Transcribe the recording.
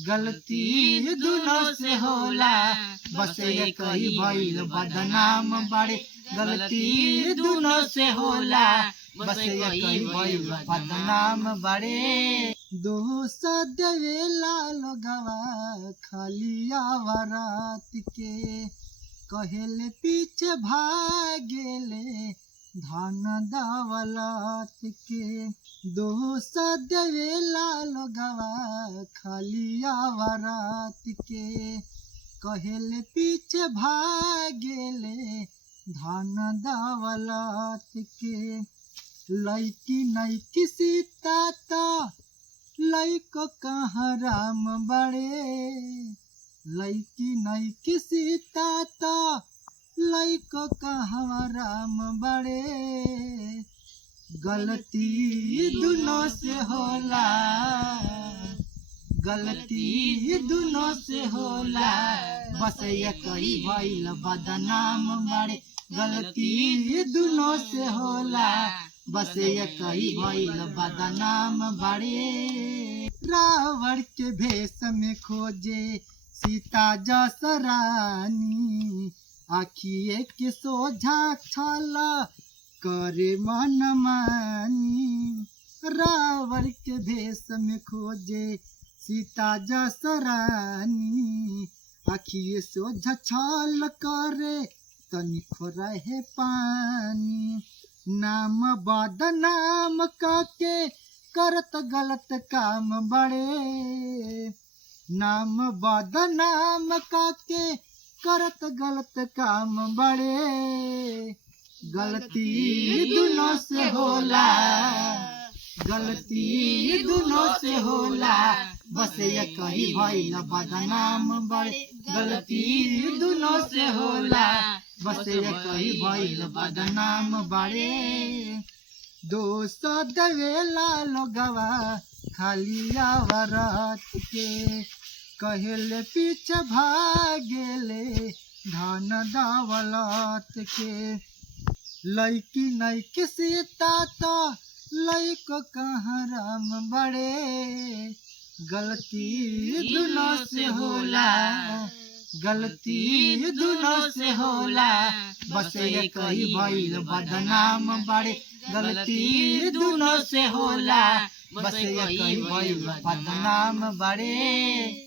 गलती दुनों से होला, बस एक ही भइल बदनाम बड़े। गलती दुनों से होला, बस एक ही भइल बदनाम बड़े। दोष देवेला लोगवा खाली आवरात के, कहेले पीछे भागेले धन दौलत के। दोष देवेला लोगवा खाली आवरात के, कहेले पीछे भागेले धन दौलत के। लैकी नैकी सीता तो लैको कहाँ राम बड़े, लैकी नैकी सीता तो लैको कहाँ राम बड़े। गलती दुनों से होला, गलती दुनों से होला, बस एक ही भइल बदनाम बड़े। गलती दुनों से होला, बस एक ही भइल बदनाम बड़े। रावण के भेष में खोजे सीता जस रानी, आखिए के सोझा छल करे मन मानी। रावण के भेष में खोजे सीता जस रानी, आखिए सोझा छल करे तनिको रहे पानी। नाम बदनाम काके करत गलत काम बड़े, नाम बदनाम काके करत गलत काम बड़े। गलती दुनों से होला, गलती दुनों से होला, बस एक ही भइल बदनाम बड़े। गलती दुनों से होला, बस एक ही भइल बदनाम बड़े। दोष देवेला लोगवा खाली आवरात के, कहेले पीछे भागेले धन दौलत के। लैकी नैकी सीता तो लैको कहाँ राम बड़े। गलती दुनों से होला, गलती दुनों से होला, बस एक ही भइल बदनाम बड़े। गलती दुनों से होला, बस एक ही भइल बदनाम बड़े।